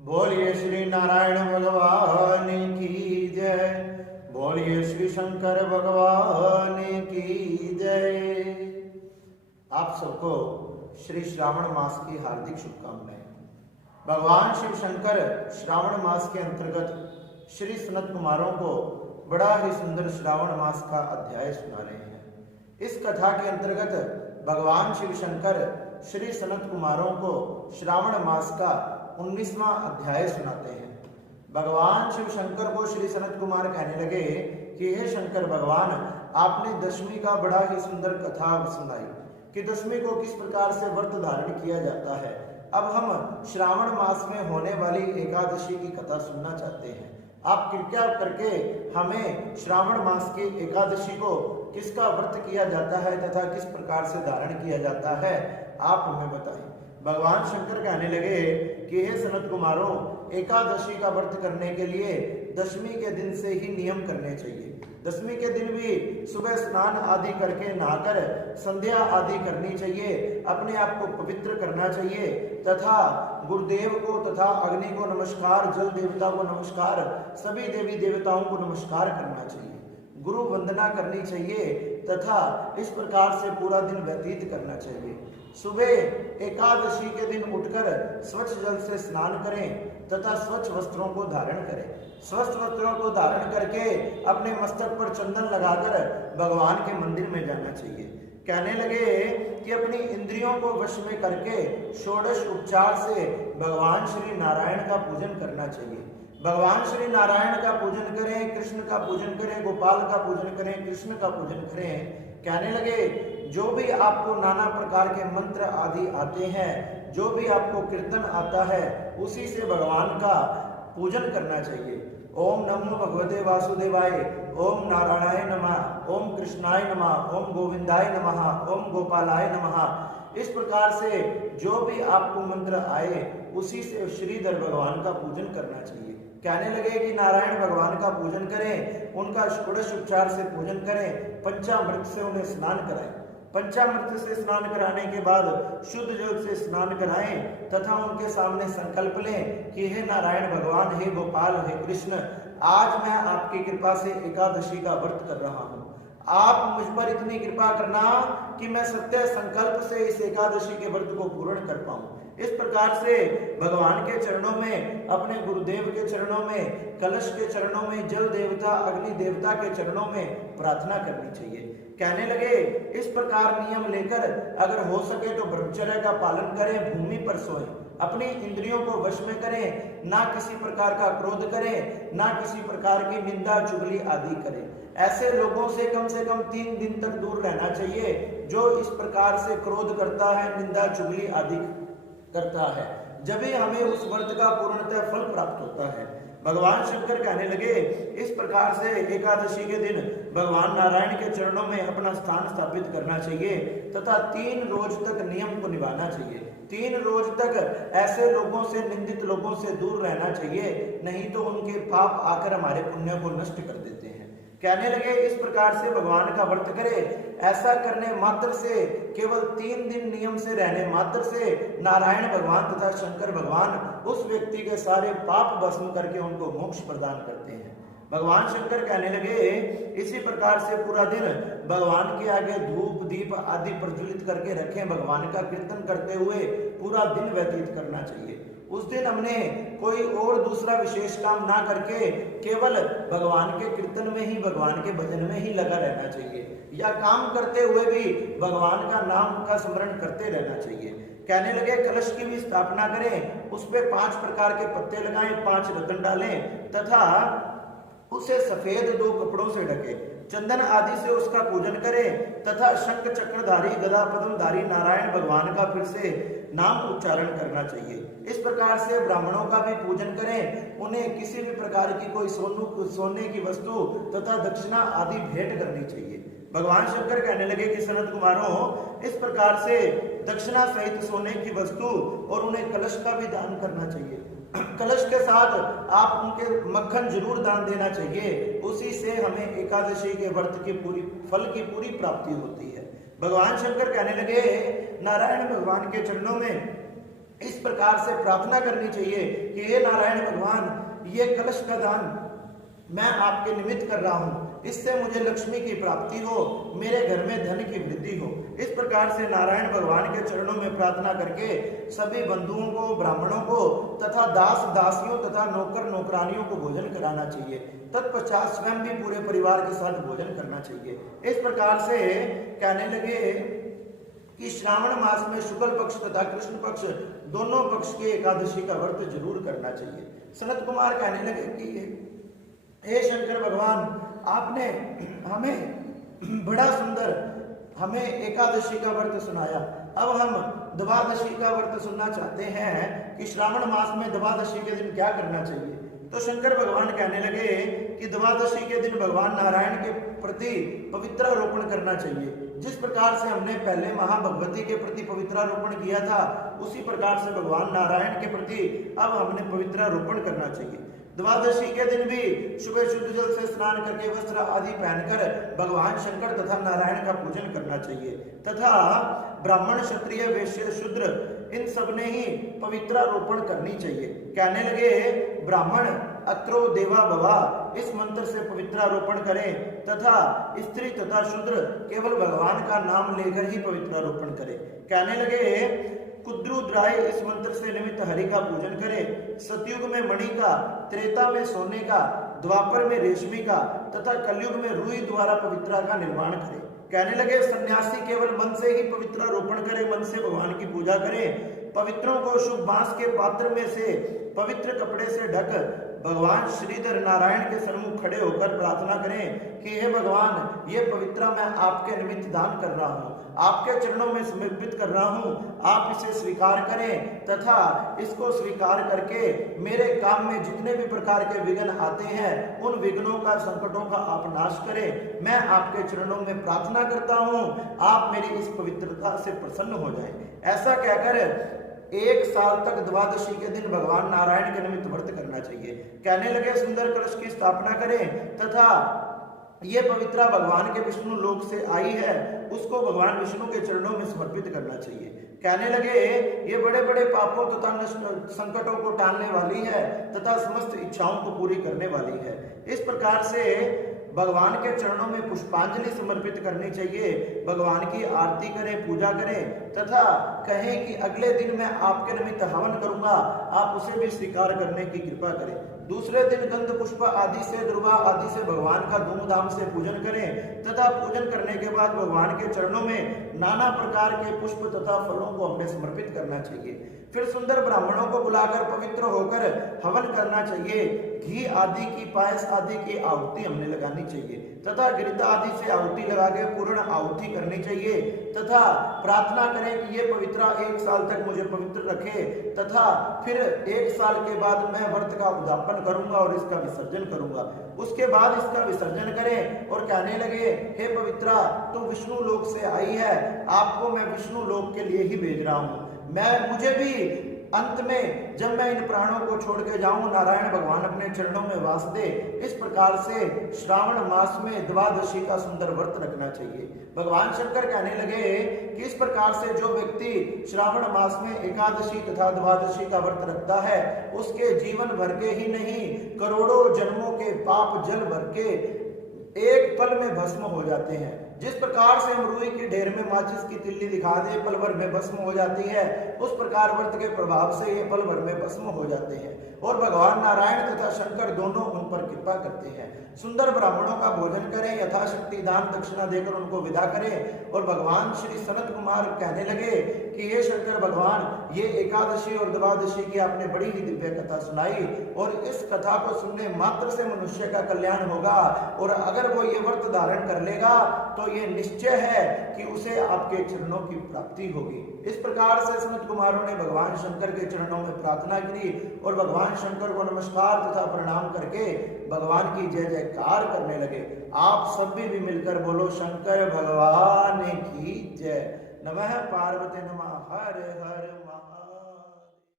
बोलिए श्री नारायण भगवान की जय। बोलिए श्री शंकर भगवान की जय। आप सबको श्री श्रावण मास की हार्दिक शुभकामनाएं। भगवान शिव शंकर श्रावण मास के अंतर्गत श्री सनत कुमारों को बड़ा ही सुंदर श्रावण मास का अध्याय सुना रहे हैं। इस कथा के अंतर्गत भगवान शिव शंकर श्री सनत कुमारों को श्रावण मास का 19वां अध्याय सुनाते हैं। भगवान शिव शंकर को श्री सनत कुमार कहने लगे कि हे शंकर भगवान, आपने दशमी का बड़ा ही सुंदर कथा सुनाई कि दशमी को किस प्रकार से व्रत धारण किया जाता है। अब हम श्रावण मास में होने वाली एकादशी की कथा सुनना चाहते हैं। आप कृपया करके हमें श्रावण मास की एकादशी को किसका व्रत किया जाता है तथा किस प्रकार से धारण किया जाता है, आप हमें बताएं। भगवान शंकर कहने लगे कि हे सनत कुमारों, एकादशी का व्रत करने के लिए दशमी के दिन से ही नियम करने चाहिए। दशमी के दिन भी सुबह स्नान आदि करके नहाकर संध्या आदि करनी चाहिए, अपने आप को पवित्र करना चाहिए तथा गुरुदेव को तथा अग्नि को नमस्कार, जल देवता को नमस्कार, सभी देवी देवताओं को नमस्कार करना चाहिए, गुरु वंदना करनी चाहिए तथा इस प्रकार से पूरा दिन व्यतीत करना चाहिए। सुबह एकादशी के दिन उठकर स्वच्छ जल से स्नान करें तथा स्वच्छ वस्त्रों को धारण करें। स्वच्छ वस्त्रों को धारण करके अपने मस्तक पर चंदन लगाकर भगवान के मंदिर में जाना चाहिए। कहने लगे कि अपनी इंद्रियों को वश में करके षोडश उपचार से भगवान श्री नारायण का पूजन करना चाहिए। भगवान श्री नारायण का पूजन करें, कृष्ण का पूजन करें, गोपाल का पूजन करें, कृष्ण का पूजन करें। कहने लगे जो भी आपको नाना प्रकार के मंत्र आदि आते हैं, जो भी आपको कीर्तन आता है, उसी से भगवान का पूजन करना चाहिए। ओम नमो भगवते वासुदेवाय, ओम नारायणाय नमः, ओम कृष्णाय नमः, ओम गोविंदाय नमः, ओम गोपालाय नमः। इस प्रकार से जो भी आपको मंत्र आए उसी से श्रीधर भगवान का पूजन करना चाहिए। कहने लगे कि नारायण भगवान का पूजन करें, उनका षोडश उपचार से पूजन करें, पंचामृत से उन्हें स्नान कराएं। पंचामृत से स्नान कराने के बाद शुद्ध जल से स्नान कराएं तथा उनके सामने संकल्प लें कि हे नारायण भगवान, हे गोपाल, हे कृष्ण, आज मैं आपकी कृपा से एकादशी का व्रत कर रहा हूँ। आप मुझ पर इतनी कृपा करना कि मैं सत्य संकल्प से इस एकादशी के व्रत को पूर्ण कर पाऊं। इस प्रकार से भगवान के चरणों में, अपने गुरुदेव के चरणों में, कलश के चरणों में, जल देवता, अग्नि देवता के चरणों में प्रार्थना करनी चाहिए। कहने लगे इस प्रकार नियम लेकर अगर हो सके तो ब्रह्मचर्य का पालन करें, भूमि पर सोएं, अपनी इंद्रियों को वश में करें, ना किसी प्रकार का क्रोध करें, ना किसी प्रकार की निंदा चुगली आदि करें। ऐसे लोगों से कम 3 दिन तक दूर रहना चाहिए जो इस प्रकार से क्रोध करता है, निंदा चुगली आदि करता है। जब ही हमें उस व्रत का पूर्णतः फल प्राप्त होता है। भगवान शंकर कहने लगे इस प्रकार से एकादशी के दिन भगवान नारायण के चरणों में अपना स्थान स्थापित करना चाहिए तथा 3 रोज तक नियम को निभाना चाहिए। 3 रोज तक ऐसे लोगों से, निंदित लोगों से दूर रहना चाहिए, नहीं तो उनके पाप आकर हमारे पुण्य को नष्ट कर देते हैं। कहने लगे इस प्रकार से भगवान का व्रत करे। ऐसा करने मात्र से, केवल 3 दिन नियम से रहने मात्र से नारायण भगवान तथा शंकर भगवान उस व्यक्ति के सारे पाप भस्म करके उनको मोक्ष प्रदान करते हैं। भगवान शंकर कहने लगे इसी प्रकार से पूरा दिन भगवान के आगे धूप दीप आदि प्रज्वलित करके रखें। भगवान का कीर्तन करते हुए पूरा दिन व्यतीत करना चाहिए। उस दिन हमने कोई और दूसरा विशेष काम ना करके केवल भगवान के कीर्तन में ही, भगवान के भजन में ही लगा रहना चाहिए, या काम करते हुए भी भगवान का नाम का स्मरण करते रहना चाहिए। कहने लगे कलश की भी स्थापना करें, उस पे 5 प्रकार के पत्ते लगाएं, 5 रतन डालें तथा उसे सफेद 2 कपड़ों से ढके, चंदन आदि से उसका पूजन करें तथा शंख चक्रधारी गदा पद्मधारी नारायण भगवान का फिर से नाम उच्चारण करना चाहिए। इस प्रकार से ब्राह्मणों का भी पूजन करें, उन्हें किसी भी प्रकार की कोई सोने की वस्तु तथा दक्षिणा आदि भेंट करनी चाहिए। भगवान शंकर कहने लगे कि सनत कुमारों, इस प्रकार से दक्षिणा सहित सोने की वस्तु और उन्हें कलश का भी दान करना चाहिए। कलश के साथ आप उनके मक्खन जरूर दान देना चाहिए, उसी से हमें एकादशी के व्रत की पूरी पूरी प्राप्ति होती है। भगवान शंकर कहने लगे नारायण भगवान के चरणों में इस प्रकार से प्रार्थना करनी चाहिए कि हे नारायण भगवान, ये कलश का दान मैं आपके निमित्त कर रहा हूं, इससे मुझे लक्ष्मी की प्राप्ति हो, मेरे घर में धन की वृद्धि हो। इस प्रकार से नारायण भगवान के चरणों में प्रार्थना करके सभी बंधुओं को, ब्राह्मणों को तथा दास दासियों तथा नौकर नौकरानियों को भोजन कराना चाहिए। तत्पश्चात स्वयं भी पूरे परिवार के साथ भोजन करना चाहिए। इस प्रकार से कहने लगे कि श्रावण मास में शुक्ल पक्ष तथा कृष्ण पक्ष दोनों पक्ष की एकादशी का व्रत जरूर करना चाहिए। सनत कुमार कहने लगे कि हे शंकर भगवान, आपने हमें बड़ा सुंदर हमें एकादशी का व्रत सुनाया। अब हम द्वादशी का व्रत सुनना चाहते हैं कि श्रावण मास में द्वादशी के दिन क्या करना चाहिए। तो शंकर भगवान कहने लगे कि द्वादशी के दिन भगवान नारायण के प्रति पवित्रारोपण करना चाहिए। जिस प्रकार से हमने पहले महाभगवती के प्रति पवित्रारोपण किया था, उसी प्रकार से भगवान नारायण के प्रति अब हमने पवित्रारोपण करना चाहिए। द्वादशी के दिन भी सुबह शुद्ध जल से स्नान करके वस्त्र आदि पहनकर भगवान शंकर तथा नारायण का पूजन करना चाहिए तथा ब्राह्मण क्षत्रिय वैश्य शूद्र इन सब ने ही पवित्रारोपण करनी चाहिए। कहने लगे ब्राह्मण अत्रो देवा भवा इस मंत्र से पवित्रारोपण करें तथा स्त्री तथा शूद्र केवल भगवान का नाम लेकर ही पवित्रारोपण करें। कहने लगे कुद्रुद्राय इस मंत्र से निमित्त हरि का पूजन करें। सतयुग में मणि का, त्रेता में सोने का, द्वापर में रेशमी का तथा कलयुग में रुई द्वारा पवित्रा का निर्माण करें। कहने लगे सन्यासी केवल मन से ही पवित्रारोपण करे, मन से भगवान की पूजा करें। पवित्रों को शुभ बांस के पात्र में से पवित्र कपड़े से ढक भगवान श्रीधर नारायण के सन्मुख खड़े होकर प्रार्थना करें कि हे भगवान, ये पवित्रा मैं आपके निमित्त दान कर रहा हूँ, आपके चरणों में समर्पित कर रहा हूँ, आप इसे स्वीकार करें तथा इसको स्वीकार करके मेरे काम में जितने भी प्रकार के विघ्न आते हैं उन विघ्नों का, संकटों का आप नाश करें। मैं आपके चरणों में प्रार्थना करता हूँ, आप मेरी इस पवित्रता से प्रसन्न हो जाएं। ऐसा कहकर 1 साल तक द्वादशी के दिन भगवान नारायण के निमित्त व्रत करना चाहिए। कहने लगे सुंदर कलश की स्थापना करें तथा ये पवित्रा भगवान के विष्णु लोक से आई है, उसको भगवान विष्णु के चरणों में समर्पित करना चाहिए। कहने लगे ये बड़े बड़े पापों तथा संकटों को टालने वाली है तथा समस्त इच्छाओं को पूरी करने वाली है। इस प्रकार से भगवान के चरणों में पुष्पांजलि समर्पित करनी चाहिए, भगवान की आरती करें, पूजा करें तथा कहें कि अगले दिन मैं आपके निमित्त हवन करूंगा, आप उसे भी स्वीकार करने की कृपा करें। दूसरे दिन गंध पुष्प आदि से, दुर्वा आदि से भगवान का धूमधाम से पूजन करें तथा पूजन करने के बाद भगवान के चरणों में नाना प्रकार के पुष्प तथा फलों को हमने समर्पित करना चाहिए। फिर सुंदर ब्राह्मणों को बुलाकर पवित्र होकर हवन करना चाहिए। घी आदि की, पायस आदि की आहुति हमने लगानी चाहिए तथा घृत आदि से आहुति लगा के पूर्ण आहुति करनी चाहिए तथा प्रार्थना करें कि ये पवित्रा 1 साल तक मुझे पवित्र रखे तथा फिर 1 साल के बाद मैं व्रत का उद्यापन करूंगा और इसका विसर्जन करूंगा। उसके बाद इसका विसर्जन करें और कहने लगे हे पवित्रा, तुम विष्णु लोक से आई है, आपको मैं विष्णु लोक के लिए ही भेज रहा हूँ। मुझे भी अंत में जब मैं इन प्राणों को छोड़ के जाऊं, नारायण भगवान अपने चरणों में वास दे। इस प्रकार से श्रावण मास में द्वादशी का सुंदर व्रत रखना चाहिए। भगवान शंकर कहने लगे कि इस प्रकार से जो व्यक्ति श्रावण मास में एकादशी तथा द्वादशी का व्रत रखता है, उसके जीवन भर के ही नहीं, करोड़ों जन्मों के पाप जल भर के एक पल में भस्म हो जाते हैं। जिस प्रकार से हम रुई की ढेर में माचिस की तिल्ली दिखा दे, पल भर में भस्म हो जाती है, उस प्रकार व्रत के प्रभाव से ये पल भर में भस्म हो जाते हैं और भगवान नारायण तथा शंकर दोनों उन पर कृपा करते हैं। सुंदर ब्राह्मणों का भोजन करें, यथाशक्ति दान दक्षिणा देकर उनको विदा करें। और भगवान श्री सनत कुमार कहने लगे कि ये शंकर भगवान, ये एकादशी और द्वादशी की आपने बड़ी ही दिव्य कथा सुनाई और इस कथा को सुनने मात्र से मनुष्य का कल्याण होगा और अगर वो ये व्रत धारण कर लेगा तो ये निश्चय है कि उसे आपके चरणों की प्राप्ति होगी। इस प्रकार से सनत कुमारों ने भगवान शंकर के चरणों में प्रार्थना की और भगवान शंकर को नमस्कार तथा प्रणाम करके भगवान की जय जयकार करने लगे। आप सभी भी मिलकर बोलो शंकर भगवान की जय। नमः पार्वती नमः हर हर।